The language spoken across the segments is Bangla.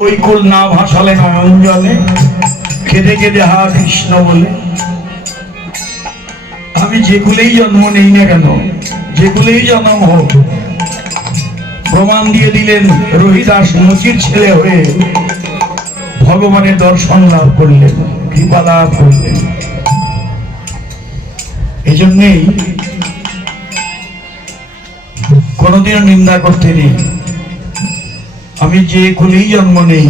বৈকুল না ভাসালে নয়ন জলে, কেঁদে কেঁদে হা কৃষ্ণ বলে। আমি যেগুলোই জন্ম নেই না কেন, যেগুলোই জন্ম হোক, প্রমাণ দিয়ে দিলেন রহিদাস মুচির ছেলে হয়ে ভগবানের দর্শন লাভ করলেন, কৃপা লাভ করলেন। এই জন্যেই কোনদিনও নিন্দা করতে নেই। আমি যে কুলেই জন্ম নেই,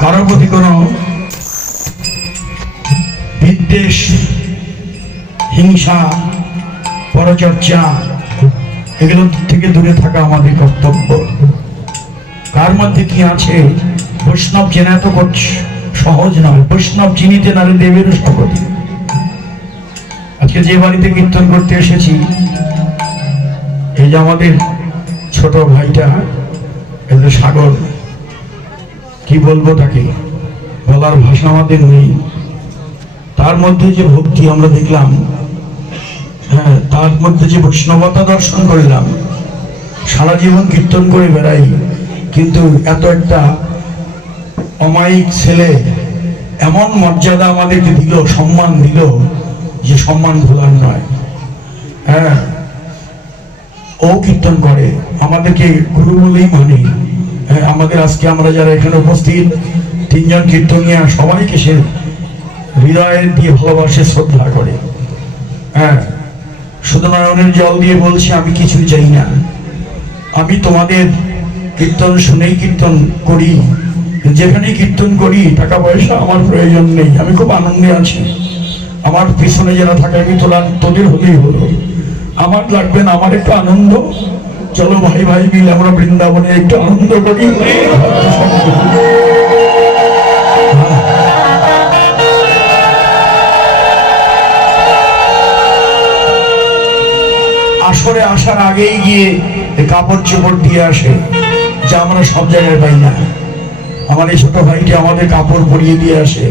কারো প্রতি কোন বিদ্বেষ, হিংসা, পরচর্চা এগুলো থেকে দূরে থাকা আমাদের কর্তব্য। কার মধ্যে কি আছে বৈষ্ণব চেনা তো সহজ নয়। বৈষ্ণব চিনিতে নারে দেবের শপথ। আজকে যে বাড়িতে কীর্তন করতে এসেছি, এই যে আমাদের ছোট ভাইটা, এদের সাগর, কি বলবো তাকে, বলার ভাষা আমাদের নেই। তার মধ্যে যে ভক্তি আমরা দেখলাম, হ্যাঁ, তার মধ্যে যে বৈষ্ণবতা দর্শন করলাম। সারা জীবন কীর্তন করে বেড়াই, কিন্তু এত একটা অমায়িক ছেলে এমন মর্যাদা আমাদেরকে দিল, সম্মান দিল, যে সম্মান ভোলার নয়। হ্যাঁ, ও কীর্তন করে, আমাদেরকে গুরু বলেই মানে। আমাদের আজকে আমরা যারা এখানে উপস্থিত, তিনজন কীর্তনিয়া, সবাইকে সে হৃদয়ে দিয়ে ভালোবাসে, শ্রদ্ধা করে। হ্যাঁ, শুধু নয়নের জল দিয়ে বলছি, আমি কিছুই চাই না। আমি তোমাদের কীর্তন শুনেই কীর্তন করি, যেখানে কীর্তন করি টাকা পয়সা আমার প্রয়োজন নেই। আমি খুব আনন্দে আছি। আমার পিছনে যারা থাকে আমি তোদের হলেই হলো, আমার লাগবে না। আমার একটু আনন্দ, চলো ভাই ভাই মিলে আমরা বৃন্দাবনে একটু আনন্দ করি। আসরে আসার আগেই গিয়ে কাপড় চোপড় দিয়ে আসে, যা আমরা সব জায়গায় পাই না। আমার এই ছোট ভাইটি আমাদের কাপড় পরিয়ে দিয়ে আসে,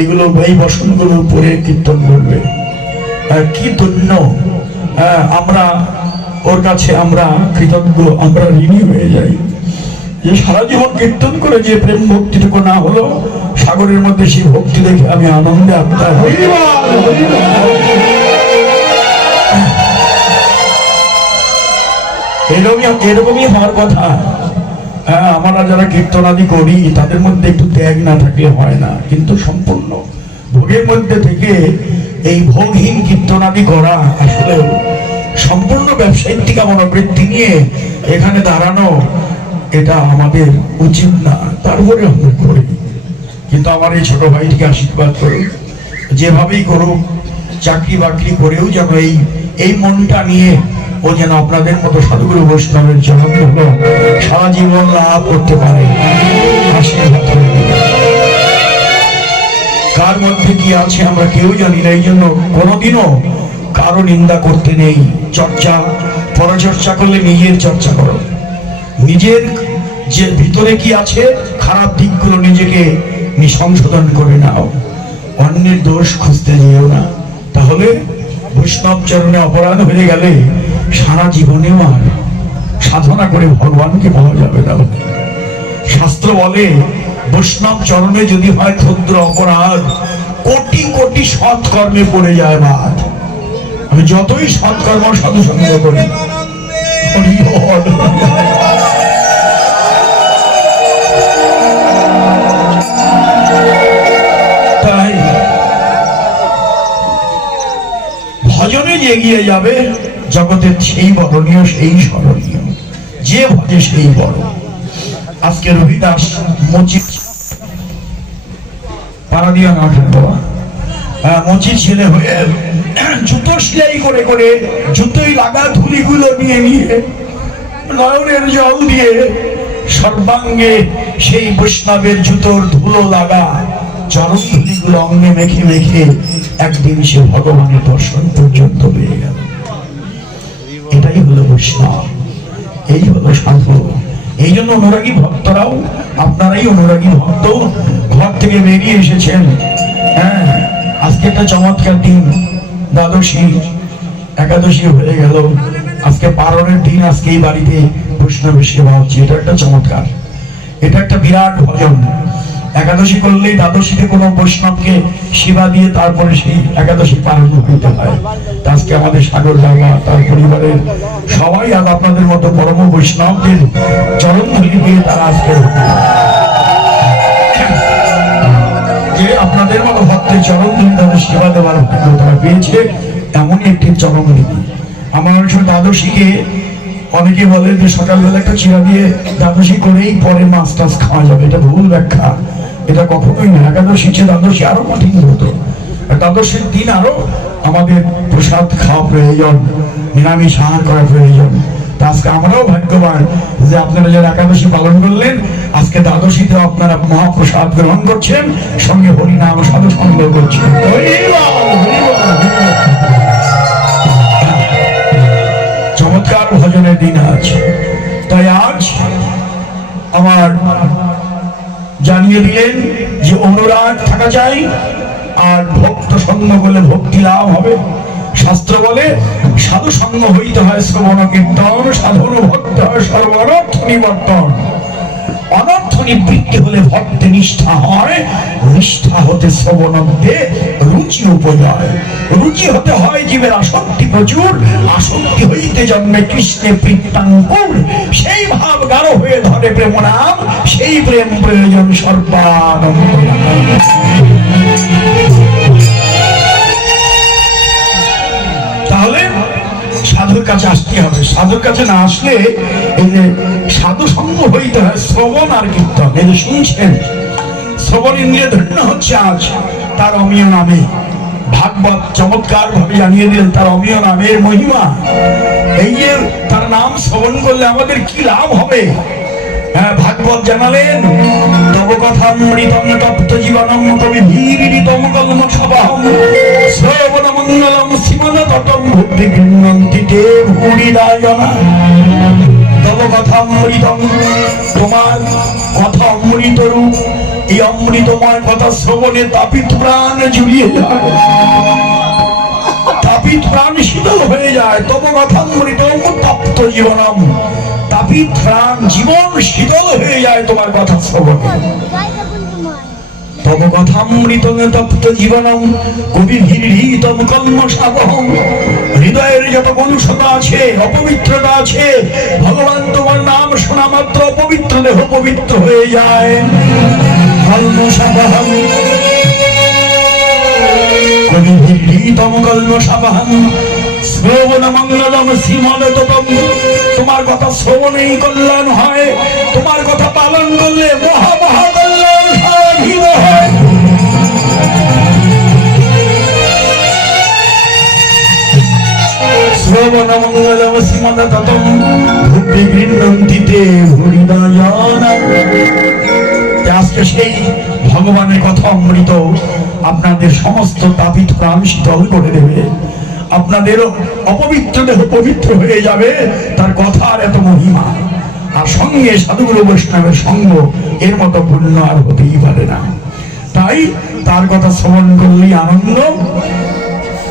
এগুলো এই বসনগুলো পরে কীর্তন করবে। কি ধন্য! আমরা ওর কাছে আমরা কৃতজ্ঞ, আমরা ঋণী হয়ে যাই। যে সারা জীবন কীর্তন করে যে প্রেম ভক্তিটুকু না হলো, সাগরের মধ্যে সেই ভক্তি দেখে আমি আনন্দে আত্মা হই। এরকমই হওয়ার কথা। হ্যাঁ, আমরা যারা কীর্তনাদি করি তাদের মধ্যে একটু ত্যাগ না থাকলে হয় না। কিন্তু সম্পূর্ণ ভোগের মধ্যে থেকে এই ভোগহীন কীর্তনাদি করা আসলে সম্পূর্ণ ব্যবসায়িক টিকা মনোবৃত্তি নিয়ে এখানে দাঁড়ানো, এটা আমাদের উচিত না। তারপরে আমরা করি। কিন্তু আমার এই ছোট ভাইটিকে আশীর্বাদ করুক, যেভাবেই করুক, চাকরি বাকরি করেও যেন এই মনটা নিয়ে ও যেন আপনাদের মতো সাধুগুরু বৈষ্ণবের চরণ সারা জীবন লাভ করতে পারে। আশীর্বাদ করে। কার মধ্যে কি আছে আমরা কেউ জানি না। এই জন্য কোনোদিনও কারো নিন্দা করতে নেই। চর্চা, পরচর্চা করলে নিজের চর্চা করো। নিজের যে ভিতরে কি আছে, খারাপ দিকগুলো নিজেকে সংশোধন করে নাও। অন্যের দোষ খুঁজতে যেও না, তাহলে বৈষ্ণব চরণে অপরাধ হয়ে গেলে সারা জীবনেও আর সাধনা করে ভগবানকে পাওয়া যাবে না। শাস্ত্র বলে, বৈষ্ণব চরণে যদি হয় ক্ষুদ্র অপরাধ, কোটি কোটি সৎকর্মে পড়ে যায় বাদ। আমি যতই সৎকর্ম সাধু সঙ্গ করি, তাই ভজনে যে এগিয়ে যাবে, জগতের সেই বরণীয়, সেই স্মরণীয়। যে ভজে সেই বড়। আজকে রহিদাস মুচি পাড়া দিয়া না বাবা, মুচি ছেলে হয়ে জুতো সেলাই করে করে, জুতোই লাগা ধুলিগুলো নিয়ে নিয়ে, নয়নের জল দিয়ে সর্বাঙ্গে সেই বৈষ্ণবের জুতোর ধুলো লাগা চরণ ধুলিগুলো অঙ্গে মেখে মেখে একদিন সে ভগবানের দর্শন পর্যন্ত পেয়ে গেল। এটাই হলো বৈষ্ণব, এই হলো সাধু। এই জন্য অনুরাগী ভক্তরাও, আপনারাই অনুরাগী ভক্ত, ঘর থেকে বেরিয়ে এসেছেন। হ্যাঁ, আজকে একটা চমৎকার দিন, দ্বাদশী। একাদশী হয়ে গেল, আজকে পারণের দিন, আজকে এই বাড়িতে বৈষ্ণব সেবা হচ্ছে। এটা একটা চমৎকার, এটা একটা বিরাট ভজন। একাদশী করলেই দ্বাদশীতে কোনো বৈষ্ণবকে সেবা দিয়ে তারপরে সেই একাদশী পালন করতে হয়। আজকে আমাদের সাগর বাবা, তার পরিবারের সবাই আজ আপনাদের মতো পরম বৈষ্ণবদের চরণ ধরি দিয়ে তারা আজকে যে আপনাদের মতো ভক্তের চরণ ধরি তাদের সেবা দেওয়ার তারা পেয়েছে, এমনই একটি চরণ নীতি। আমার অনেক সময় দ্বাদশীকে অনেকে বলে যে সকালবেলা একটা চিরা দিয়ে দ্বাদশী করেই পরে মাছ টাছ খাওয়া যাবে, এটা ভুল ব্যাখ্যা। এটা কখনোই না। একাদশী চেয়ে দ্বাদশী আরো কঠিন হতো। দ্বাদশীর দিন আরো আমাদের প্রসাদ খাওয়া প্রয়োজন, নিরামিষ আহার করা প্রয়োজন। তা আজকে আমরাও ভাগ্যবান যে আপনারা যারা একাদশী পালন করলেন, আজকে দ্বাদশীতে আপনারা মহাপ্রসাদ গ্রহণ করছেন, সঙ্গে হরিনাম সাধু সঙ্গ করছেন। চমৎকার ভজনের দিন আছে। তাই আজ আমার জানিয়ে দিলেন যে অনুরাগ থাকা চাই, আর ভক্ত সঙ্গ বলে ভক্তি লাভ হবে। শাস্ত্র বলে সাধু সঙ্গ হইতে হয় শ্রবণ কীর্তন, সাধন ভক্ত হয় সর্বানর্থ নিবর্তন। অনর্থ নিবৃত্তি হলে ভক্তি নিষ্ঠা হয়, নিষ্ঠা হতে শ্রবণে রুচি উপজয়। রুচি হতে হয় জীবের আসক্তি প্রচুর, আসক্তি হইতে জন্মে কৃষ্ণে প্রীতাঙ্কুর। সেই ভাব গাঢ় হয়ে ধরে প্রেম নাম, সেই প্রেম প্রয়োজন সর্বানন্দ। তাহলে সাধুর কাছে আসতে হবে। সাধুর কাছে না আসলে এই যে সাধু সঙ্গ হইতে হয় শ্রবণ আর কীর্তন। এই যে শুনছেন, শ্রবণ ইন্দ্রিয় ধন্য হচ্ছে আজ তার অমীয় নামে। ভাগবত চমৎকার ভাবে জানিয়ে দিলেন তার অমীয় নামের মহিমা। এই যে তার নাম শ্রবণ করলে আমাদের কি লাভ হবে, হ্যাঁ ভাগবত জানালেন। তব কথামৃতং তপ্ত জীবনম তবে ভীরিতম কলম সবাহম শ্রবণ মঙ্গলম শিবন ততম বুদ্ধি গৃহন্তি তে ভূরিদায়না। তব কথামৃতং, তোমার কথা অমৃত রূপ। এই অমৃতময় কথা শ্রবণে তাপিত প্রাণ জুড়িয়ে যায়, তাপিত প্রাণ শীতল হয়ে যায়। তব কথামৃতম তপ্ত জীবনম, তাপিত প্রাণ জীবন শীতল হয়ে যায় তোমার কথা শ্রবণে। তব কথামৃতং তপ্ত জীবনম কবিভীরিতম কলমশাবহম। হৃদয়ের যত কলুষতা আছে, অপবিত্রতা আছে, ভগবান তোমার নাম শোনা মাত্র অপবিত্র দেহ পবিত্র হয়ে যায়। কলমশাবহম কবিভীরিতম কলমশাবহম শ্রবণ মঙ্গলম শ্রীমদতম। তোমার কথা শ্রবণেই কল্যাণ হয়, তোমার কথা পালন করলে মহা মহা কল্যাণ সাধিত হয়। শ্রবণ মঙ্গলম শ্রীমদতম ভুক্তি গৃহন্তি তে ভূরিদায়না। আজকে সেই ভগবানের কথা অমৃত আপনাদের সমস্ত তাপিত প্রাণ শীতল করে দেবে, আপনাদের অপবিত্র দেহ পবিত্র হয়ে যাবে। তার কথার এত মহিমা, আর সঙ্গে সাধুগুরু বৈষ্ণবের সঙ্গ, এর মতো পুণ্য আর হতেই পারে না। তাই তার কথা শ্রবণ করলেই আনন্দ।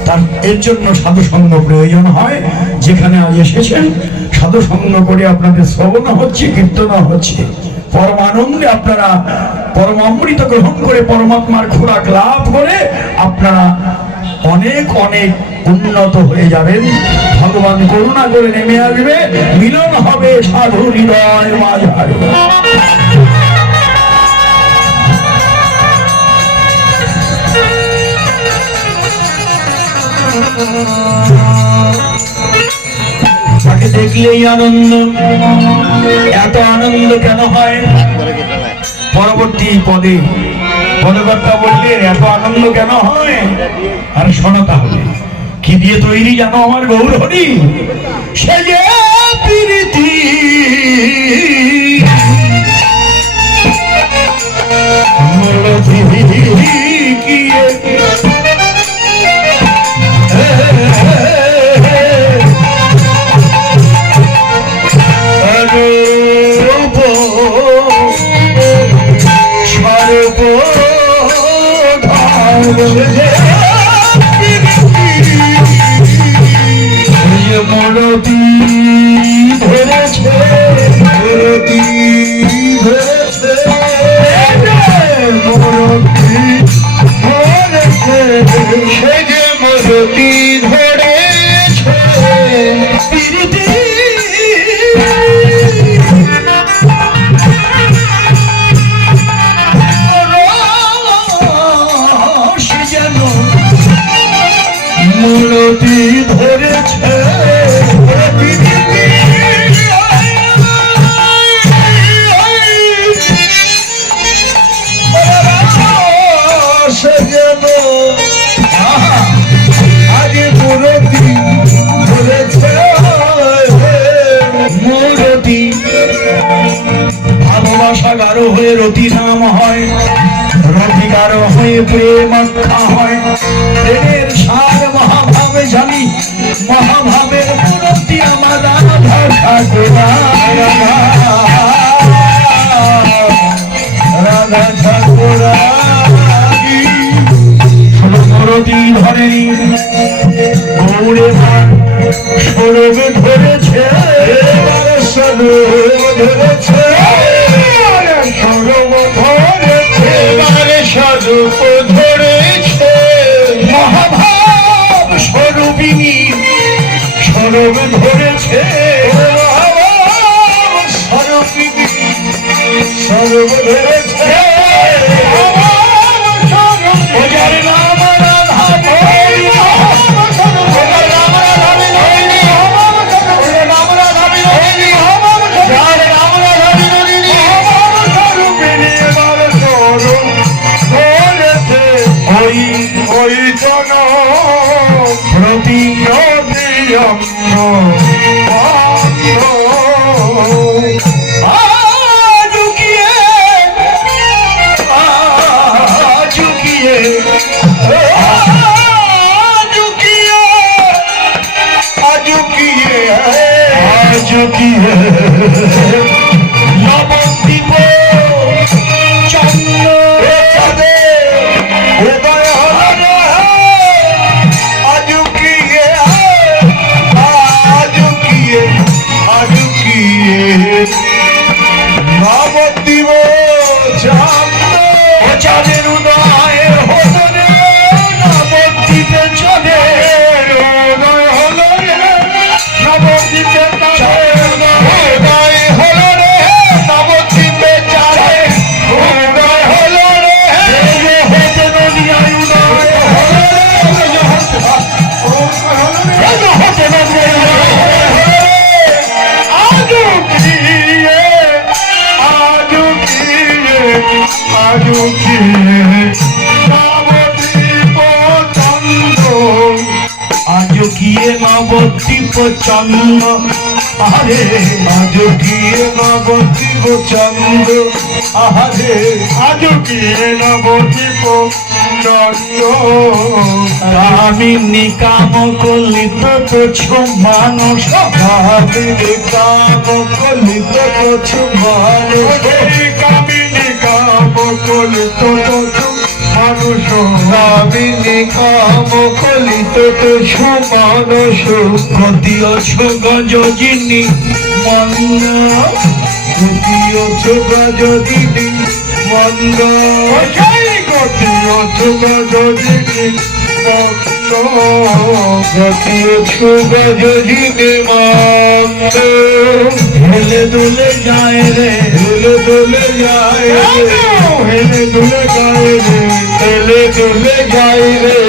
তার এর জন্য সাধু সঙ্গ প্রয়োজন হয়। যেখানে আজ এসেছেন সাধু সঙ্গ করে আপনাদের শ্রবণ হচ্ছে, কীর্তন হচ্ছে, পরম আনন্দে আপনারা পরম অমৃত গ্রহণ করে পরমাত্মার খোরাক লাভ করে আপনারা অনেক অনেক উন্নত হয়ে যাবেন। ভগবান করুণা করে নেমে আসবে, মিলন হবে সাধু হৃদয় মাঝারে। তাকে দেখলেই আনন্দ। এত আনন্দ কেন হয়? পরবর্তী পদে পদকর্তা বললেন এত আনন্দ কেন হয়। আর শোনো তাহলে কি দিয়ে তৈরি জানো আমার গৌর হরি? সে যে প্রীতি মরতি ধরেছে মরতি ধরেছে মরতি ধরেছে সে যে মরতি ধরেছে প্রীতি সে যেন মরতি ধরেছে ভালোবাসা গাঢ় হয়ে রতি নাম হয়, রতি গাঢ় হয়ে প্রেম আখ্যা হয়। প্রেমের সার মহাভাবে জানি, মহাভাবের মূরতি আমার রাধা ঠাকুর রাধা ঠাকুর মরতি ধরেনি গৌরে স্বরূপ ধরেছে স্বরূপ ধরেছে স্বরূপ ধরেছে স্বরূপ ধরেছে মহাভাব স্বরূপিনী স্বরূপ ধরেছে স্বরূপিনী স্বরূপ ধরেছে নবদ্বীপ চন্দ্র চাঁদে উদয় হল আজুকিয়ে আজুকিয়ে আজুকিয়ে নবদ্বীপ চন্দ্র চাঁদের উদয় হল রে নবদ্বীপে চাঁদের উদয় হল রে নবদ্বীপে আজকিয়ে নবদ্বীপ চন্দ্র আহারে আজকিয়ে নবদ্বীপ চন্দ্র আহারে আজকিয়ে নবদ্বীপ চন্দ্র কামিনী কাম কলিত পছু মানুষ কামিনী কাম কলিত পছু মানুষ কামিনী কাম কলিত পছু মানুষ কামিনী কাম কলিত পছু মানুষ গতীয় গজদিনী মন্দ গতীয় গজদিনী মন্দ গতীয় গজদিনী মন্দ গতীয় গজদিনী মন্দ হেলে দুলে যায় রে হেলে দুলে যায় রে হেলে দুলে যায় রে হেলে দুলে যায় রে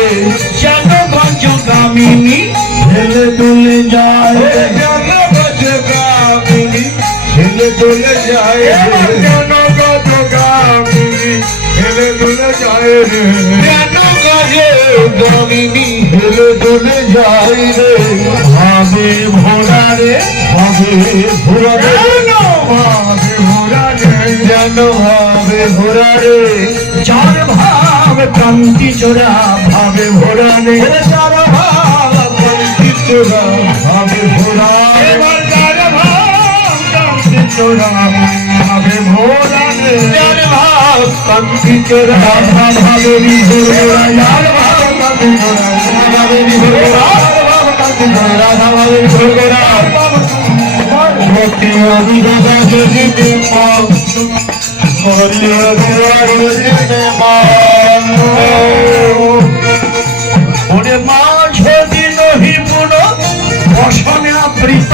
যেন গঞ্জ কামিনী হেলে দুলে যায় রে যেন গঞ্জ কামিনী হেলে দুলে যায় রে যেন গঞ্জ কামিনী হেলে দুলে যায় রে যেন গঞ্জ কামিনী হেলে দুলে যায় রে ভাবে ভোলা রে ভাবে ভোলা রে ভাবে ভোলা রে যেন ভাবে ভোলা রে চার ভাব ক্রান্তি চোরা ভাবে ভোলা রে চার ভাব ক্রান্তি চোরা ভাবে ভোলা এবার চার ভাব ক্রান্তি চোরা ভাবে ভোলা রে চার ভাব ক্রান্তি চোরা ভাবে ভোলা চার ভাব ক্রান্তি চোরা ভাবে ভোলা রাধা ভাবে ঝগড়া ভক্তি অভিজ্ঞতা যদি ওরে মা যদি নহি পুন বসনে আবৃত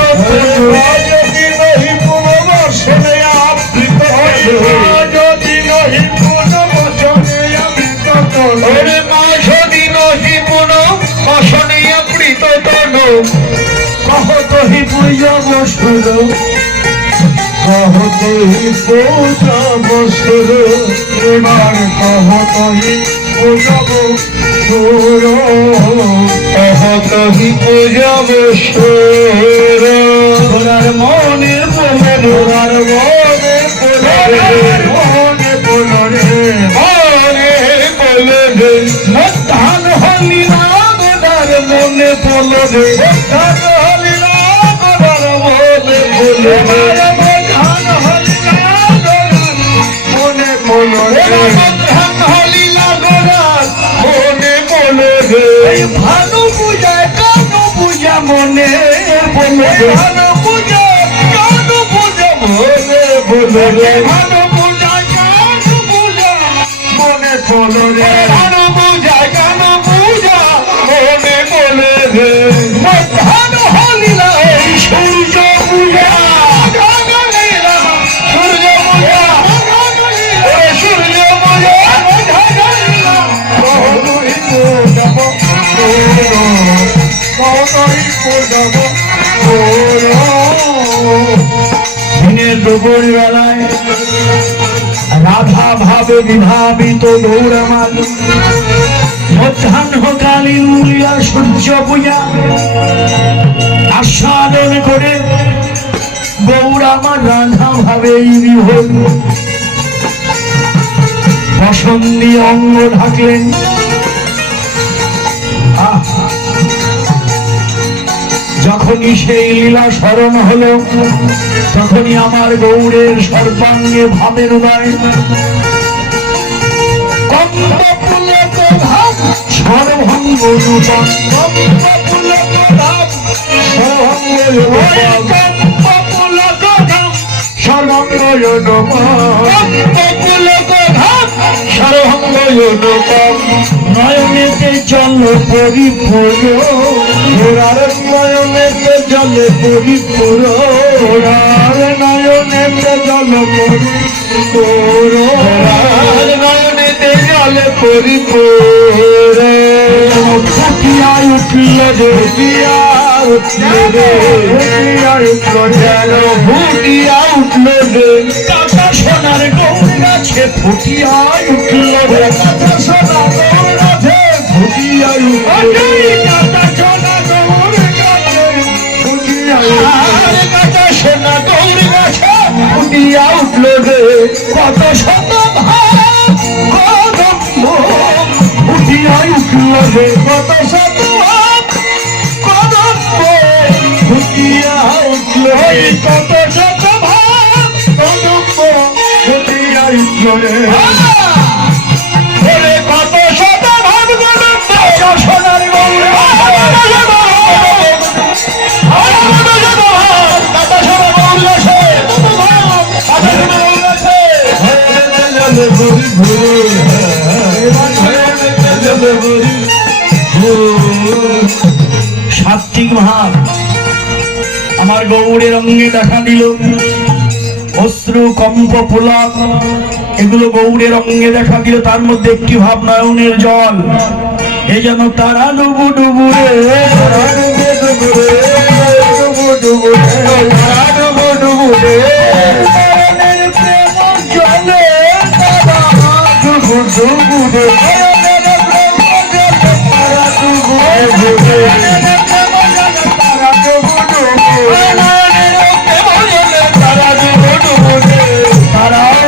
যদি নহি পুন বসনে আবৃত যদি নহি পুন বসনে আবৃত ওরে মা যদি নহি পুন বসনে আবৃত তন কহতহি পূজা বসুর কহতহি পূজা বসুর এবার কহতহি পূজা বসুর কহতহি পূজা বসুর তোরার মনের বলে তোরার মনে পড়ে মনে পড়ে মধ্যাহ্ন হলি না গোদার মনে পলরে ধান হলি না গোদার মনে পড়ে মধ্যাহ্ন হলি না মনে পড়ে ধান হলি না গোদার মনে পড়ে ভানু পূজায় কানু পূজা মনে পলরে ভানু পূজা কানু পূজা মনে পড়ে ভানু পূজা কানু পূজা মনে পড়ে ভানু পূজা কানু পূজা মনে পড়ে মধ্যাহ্ন হলি না সূর্য পূজা সূর্য পূজা সূর্য দিনের দুপুর বেলায় রাধা ভাবে বিভাবিত গৌরমাল মধ্যাহ্নকালীন মূলিয়া সূর্য পূজা আস্বাদন করে গৌরামা রাধা ভাবে বিভোর বসন্তি অঙ্গ ঢাকলেন। যখনই সেই লীলা স্মরণ হলো তখনই আমার গৌরের সর্বাঙ্গে ভাবের উদয় সর্বঙ্গ নূতন নয়নেতে জল পরিপূর্ণ নয়নেতে জলে পরিপুর নয়নেতে জল পরিপুর নয়নেতে জলে পরিপুর ফুটিয়া উঠল ফুটিয়া উঠল রে ফুটিয়া উঠল যেন ফুটিয়া উঠল রে কাঁচা সোনার গৌর গাছে ফুটিয়া উঠল রে কাঁচা সোনা গৌর গাছে ফুটিয়া উঠল কাঁচা সোনা গৌর গাছে ফুটিয়া উঠল কাঁচা সোনা গৌর গাছে ফুটিয়া উঠল রে কত শত ভাব কদম্ব ফুটিয়া উঠল রে কত শত ভাব কদম্ব ফুটিয়া উঠল রে কত শত ভাব কদম্ব ফুটিয়া উঠল রে ওরে কত শত ভাব কদম্ব সোনার গৌর সাত্বিক ভাব আমার গৌরের অঙ্গে দেখা দিল অশ্রু কম্প পুলক এগুলো গৌরের অঙ্গে দেখা দিল তার মধ্যে একটি ভাব নয়নের জল এ যেন তারা ডুবু ডুবু রে নয়নের প্রেম জলে তারা ডুবু ডুবু রে তারাও